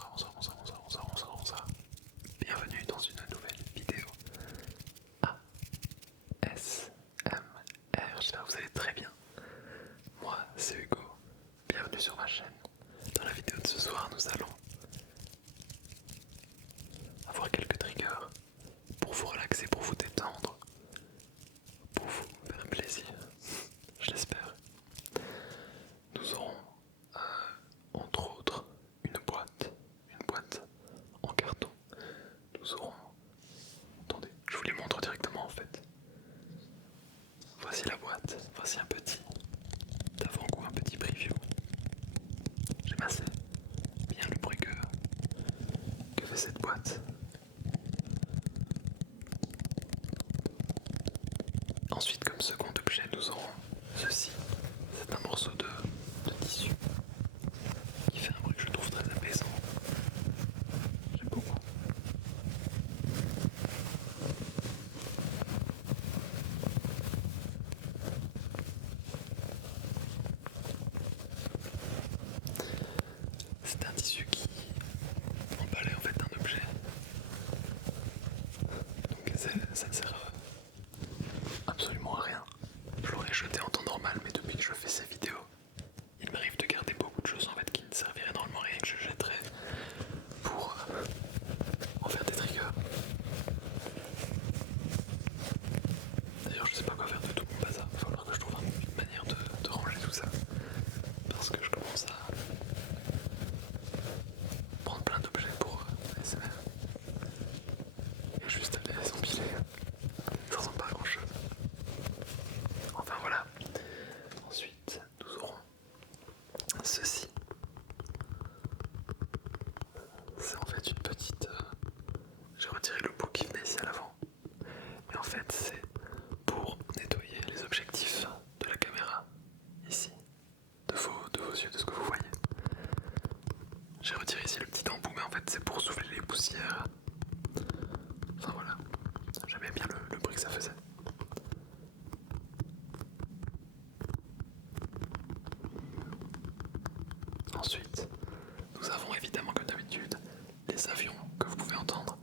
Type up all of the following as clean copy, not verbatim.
bonsoir. Bienvenue dans une nouvelle vidéo ASMR. J'espère que vous allez très bien. Moi, c'est Hugo. Bienvenue sur ma chaîne. Dans la vidéo de ce soir, nous allons avoir quelques triggers pour vous relaxer, pour vous détendre, pour vous faire plaisir. Je l'espère. Nous aurons entre autres une boîte en carton. Nous aurons... Attendez, je vous les montre directement en fait. Voici la boîte, voici un petit avant-goût, un petit preview. J'aime assez bien le bruit que fait cette boîte. Ensuite, comme second objet, nous aurons ceci. C'est un morceau de tissu qui fait un bruit que je trouve très apaisant. J'aime beaucoup. C'est un tissu qui emballait en fait un objet. Donc ça ne sert absolument à rien. Je l'aurais jeté en temps normal, mais depuis que je fais ces vidéos, il m'arrive de garder beaucoup de choses en fait qui ne serviraient normalement à rien, que je jetterais pour en faire des triggers. D'ailleurs, je sais pas quoi faire de tout mon bazar. Il va falloir que je trouve une manière de ranger tout ça, parce que je commence à prendre plein d'objets pour ASMR et juste à les empiler. Ça ressemble pas à grand chose. Enfin voilà. Ensuite, nous aurons ceci. C'est en fait une petite... J'ai retiré le bout qui venait ici à l'avant. Mais en fait, c'est pour nettoyer les objectifs de la caméra. Ici. De vos yeux, de ce que vous voyez. J'ai retiré ici le petit embout, mais en fait c'est pour souffler les poussières. Enfin voilà. J'aimais bien le bruit que ça faisait. Ensuite, nous avons évidemment comme d'habitude les avions que vous pouvez entendre.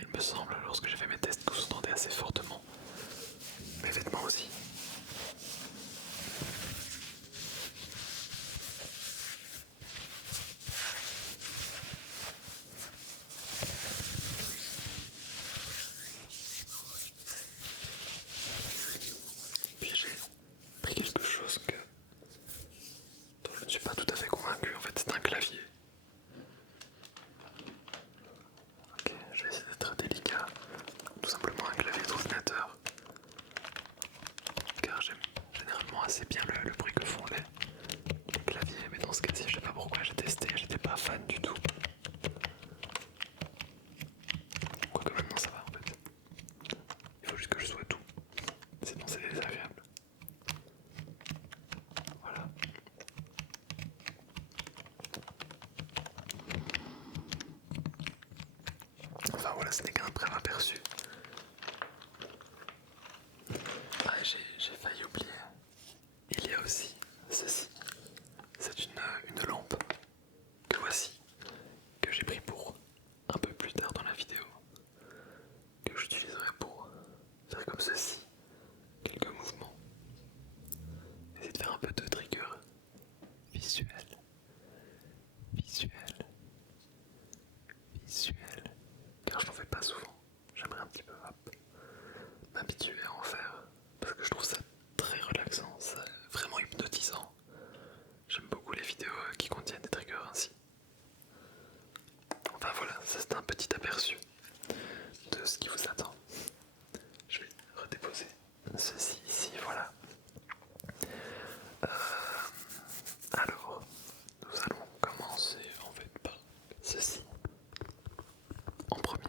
Il me semble, lorsque j'ai fait mes tests, que vous entendez assez fortement. Mes vêtements aussi. Puis j'ai pris quelque chose dont je ne suis pas tout à fait convaincu. En fait, c'est un clavier. Ok, je vais essayer d'être délicat. Tout simplement un clavier d'ordinateur. Car j'aime généralement assez bien le bruit que font les claviers. Mais dans ce cas-ci, je sais pas pourquoi j'ai testé, j'étais pas fan du tout. Quoique maintenant ça va en fait. Il faut juste que je sois doux. Sinon c'est désagréable. Voilà. Enfin voilà, ce n'est qu'un bref aperçu. Ah, j'ai failli oublier. Il y a aussi ceci. C'est une lampe que voici, que j'ai pris pour un peu plus tard dans la vidéo, que j'utiliserai pour faire comme ceci, quelques mouvements. Essayer de faire un peu de trigger visuel, visuel, visuel, car je n'en fais pas souvent. J'aimerais un petit peu m'habituer à en faire, parce que je trouve ça très relaxant, c'est vraiment hypnotisant. J'aime beaucoup les vidéos qui contiennent des triggers ainsi. Enfin voilà, ça c'est un petit aperçu de ce qui vous attend. Je vais redéposer ceci ici, voilà. Alors, nous allons commencer en fait par ceci en premier.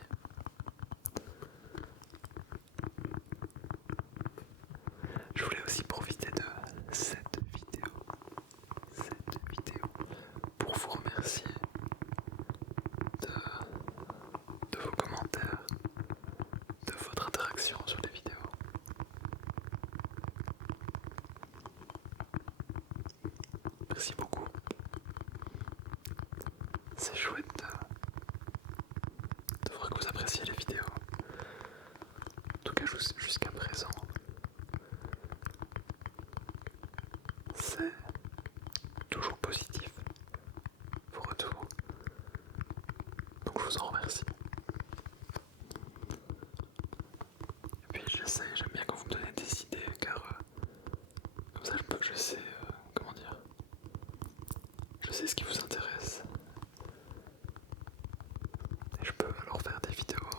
c'est chouette de voir que vous appréciez les vidéos. En tout cas jusqu'à présent. C'est toujours positif vos retours. Donc je vous en remercie. Et puis j'aime bien quand vous me donnez des idées car comme ça je sais, comment dire, je sais ce qui vous intéresse. Et je peux alors faire des vidéos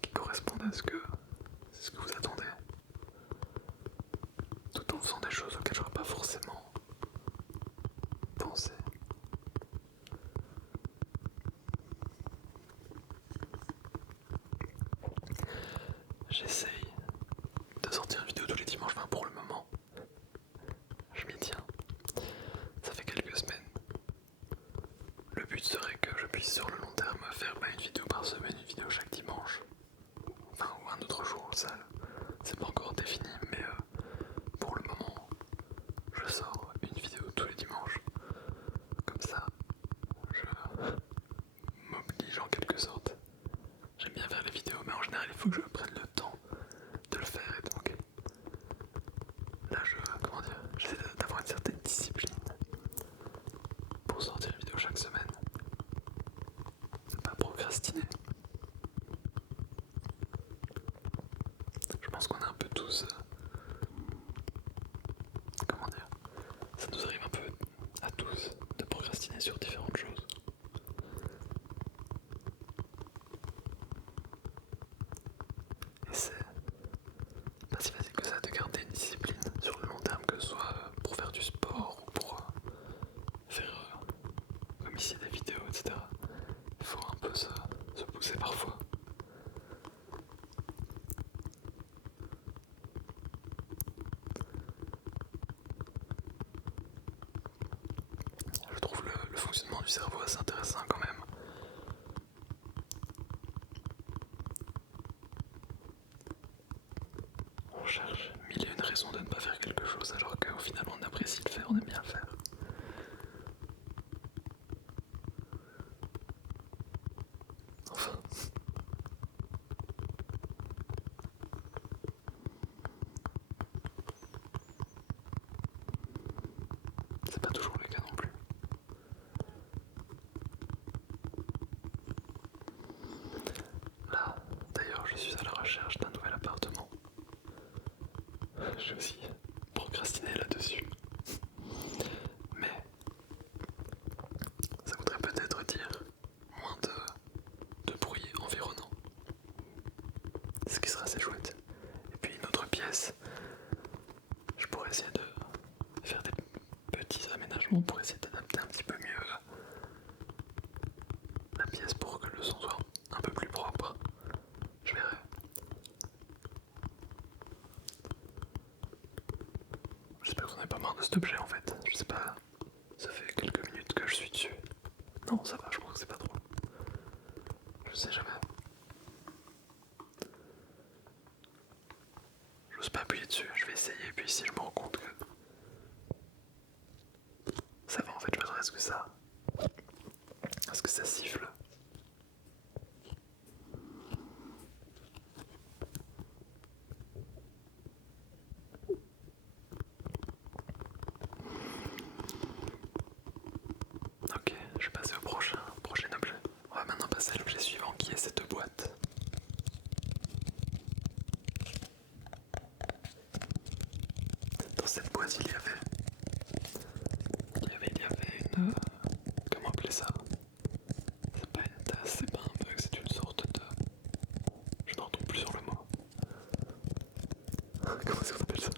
qui correspondent à ce que vous attendez. Tout en faisant des choses auxquelles j'aurais pas forcément pensé. J'essaye de sortir une vidéo tous les dimanches, enfin pour le moment. Je m'y tiens. Ça fait quelques semaines. Le but serait que je puisse sur le long terme faire une vidéo par semaine, une vidéo chaque dimanche. Enfin, ou un autre jour, ça c'est pas encore défini, mais pour le moment, je sors une vidéo tous les dimanches. Comme ça, je m'oblige en quelque sorte. J'aime bien faire les vidéos, mais en général, il faut que je prenne le temps de le faire, et donc là, j'essaie d'avoir une certaine discipline pour sortir une vidéo chaque semaine. Ne pas procrastiner. Je pense qu'on est un peu tous, comment dire, ça nous arrive un peu à tous de procrastiner sur différentes choses. Et c'est pas si facile que ça de garder une discipline sur le long terme, que ce soit pour faire du sport ou pour faire comme ici des vidéos, etc. Il faut un peu se pousser parfois. Je trouve le fonctionnement du cerveau assez intéressant quand même. On cherche mille et une raisons de ne pas faire quelque chose alors qu'au final on apprécie le faire, on aime bien le faire. Enfin. C'est pas toujours le cas non plus. Là, d'ailleurs, je suis à la recherche d'un nouvel appartement. J'ai aussi procrastiné là-dessus. Mais ça voudrait peut-être dire moins de bruit environnant. Ce qui serait assez chouette. Et puis une autre pièce, je pourrais essayer de faire des petits aménagements pour essayer d'adapter un petit peu mieux la pièce pour que le son soit un peu plus propre. Je verrai. J'espère que vous n'en avez pas marre de cet objet en fait. Je sais pas, ça fait quelques minutes que je suis dessus. Non, ça va, je crois que c'est pas drôle. Je sais jamais. J'ose pas appuyer dessus, je vais essayer, et puis si je me rends compte que ça va en fait, je m'attendais à ce que ça siffle. Ok, je vais passer au prochain objet. On va maintenant passer à l'objet suivant qui est cette boîte. Dans cette boîte il y avait une... comment appeler ça? C'est pas une tasse, c'est pas un mug, c'est une sorte de... Je n'en retrouve plus sur le mot. Comment est-ce qu'on appelle ça?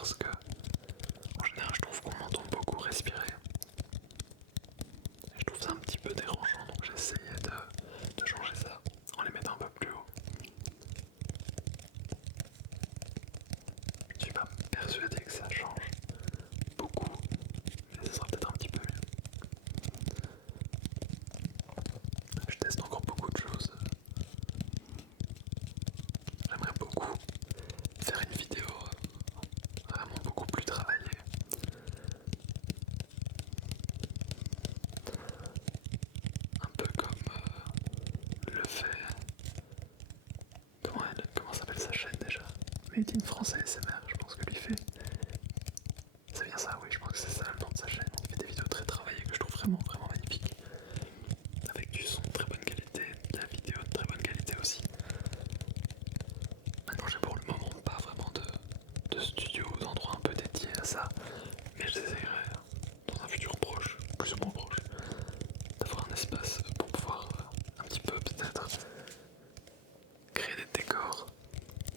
parce que en général je trouve qu'on m'entend beaucoup respirer. Et je trouve ça un petit peu dérangeant, donc j'ai essayé de changer ça en les mettant un peu plus haut. Je suis pas persuadé que ça change beaucoup, mais ça sera peut-être un petit peu mieux. Je teste encore beaucoup de choses. J'aimerais beaucoup faire une vidéo vraiment beaucoup plus travaillée. Un peu comme le fait... Comment s'appelle sa chaîne déjà? Made in Français SMR, je pense que lui fait. C'est bien ça, oui, je pense que c'est ça le nom de sa chaîne. Il fait des vidéos très travaillées que je trouve vraiment magnifiques. Avec du son de très bonne qualité, de la vidéo de très bonne qualité aussi. Maintenant j'ai pour le moment pas vraiment de studio ou d'endroit un peu dédié à ça. Mais j'essaierai dans un futur proche, plus ou moins proche, d'avoir un espace pour pouvoir un petit peu peut-être créer des décors,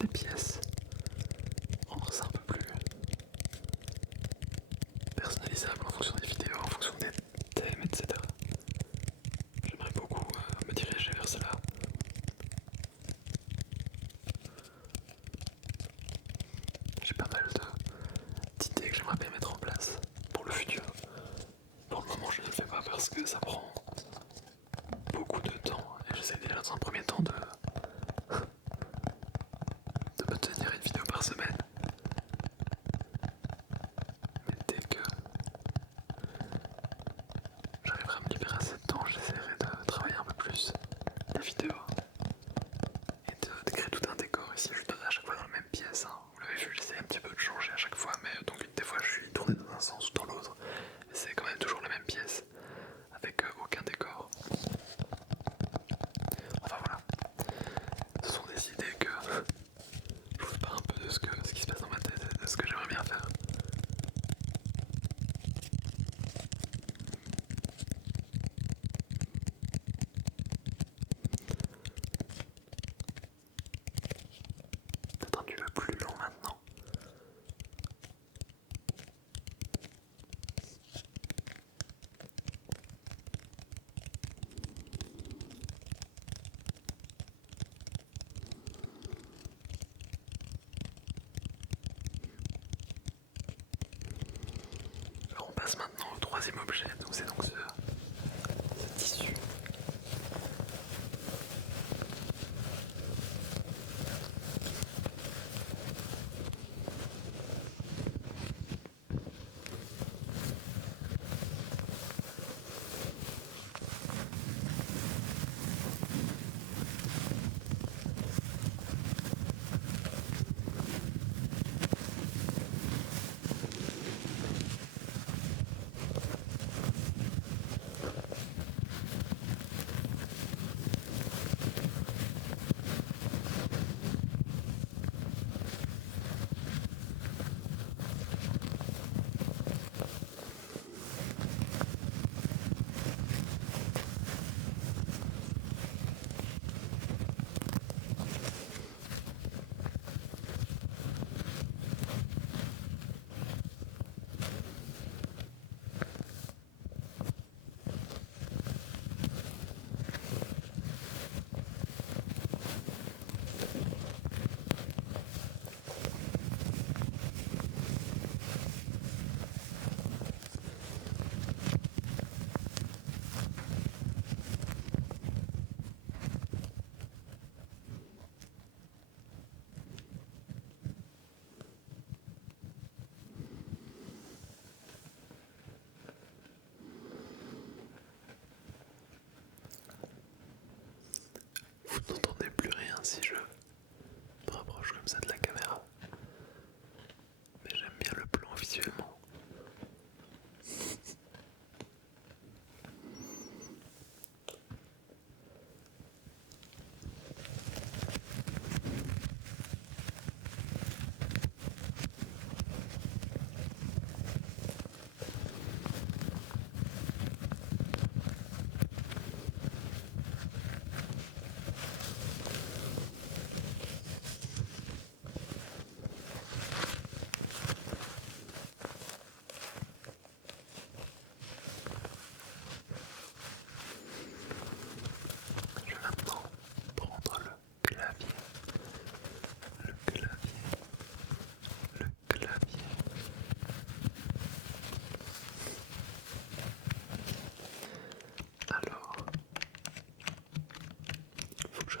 des pièces, rendre ça un peu plus personnalisable en fonction des vidéos, en fonction des thèmes, etc. J'aimerais beaucoup me diriger vers cela. J'ai pas mal d'idées que j'aimerais bien mettre en place pour le futur. Pour le moment je ne le fais pas parce que ça prend beaucoup de temps et j'essaie déjà dans un premier temps de me tenir une vidéo par semaine. Mais dès que j'arriverai à me libérer assez de temps, j'essaierai de travailler un peu plus la vidéo et de créer tout un décor ici. Je suis à chaque fois dans la même pièce, hein. Vous l'avez vu, j'essaie un petit peu de changer à chaque fois, mais donc des fois je suis tourné dans un sens ou dans l'autre. Mais c'est quand même toujours la même pièce avec aucun décor. Enfin voilà, ce sont des idées que je vous parle un peu de ce qui se passe dans ma tête et de ce que j'aimerais bien faire. Peut-être un petit peu plus long maintenant. Alors on passe maintenant au troisième objet, donc c'est donc ce tissu.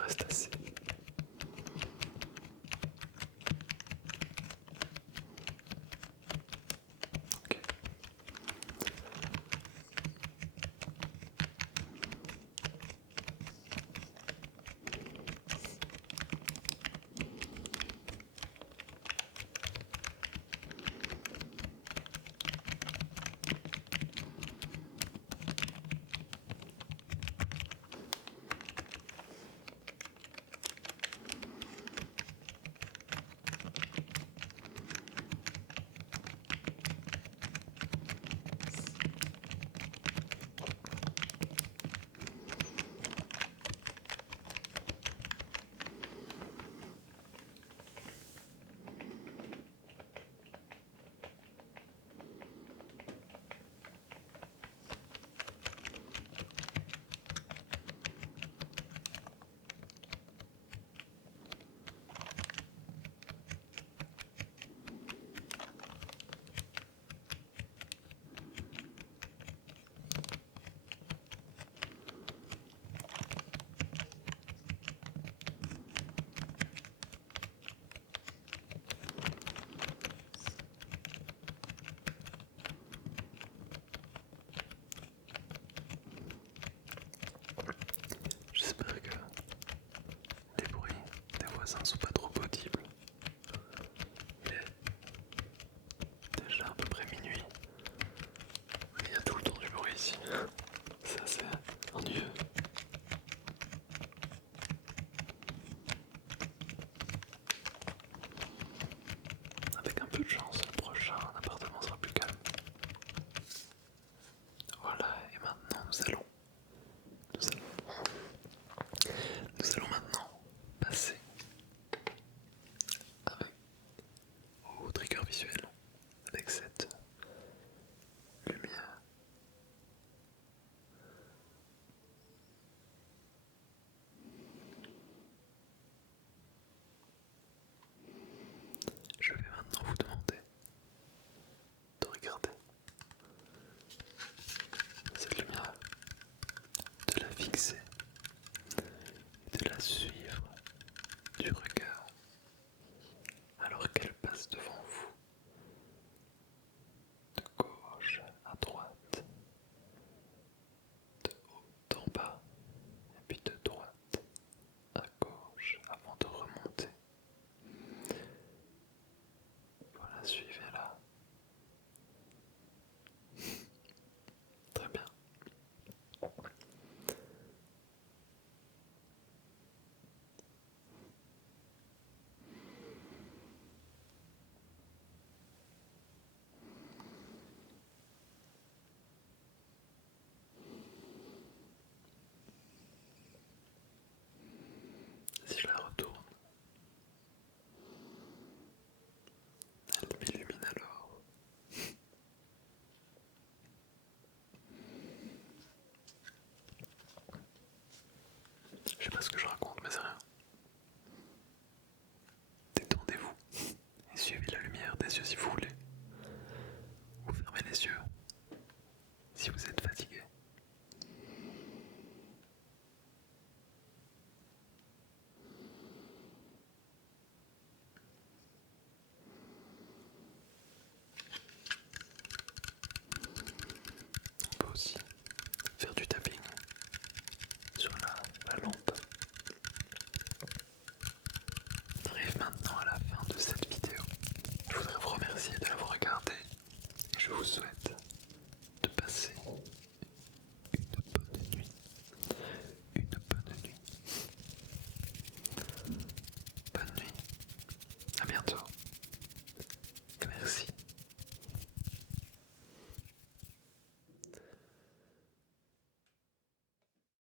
reste assez. Ok. J'espère que les bruits des voisins sont pas trop audibles. Il est déjà à peu près minuit. Mais il y a tout le temps du bruit ici. C'est assez ennuyeux. Avec un peu de chance, le prochain appartement sera plus calme. Voilà, et maintenant nous allons maintenant passer au trigger visuel avec cette lumière. Je vais maintenant vous demander de regarder cette lumière, de la fixer, de la suivre du regard alors qu'elle passe devant vous, de gauche à droite, de haut en bas, et puis de droite à gauche avant de remonter. Voilà, suivez-la. Très bien. Si je la retourne, elle m'illumine alors. Je sais pas ce que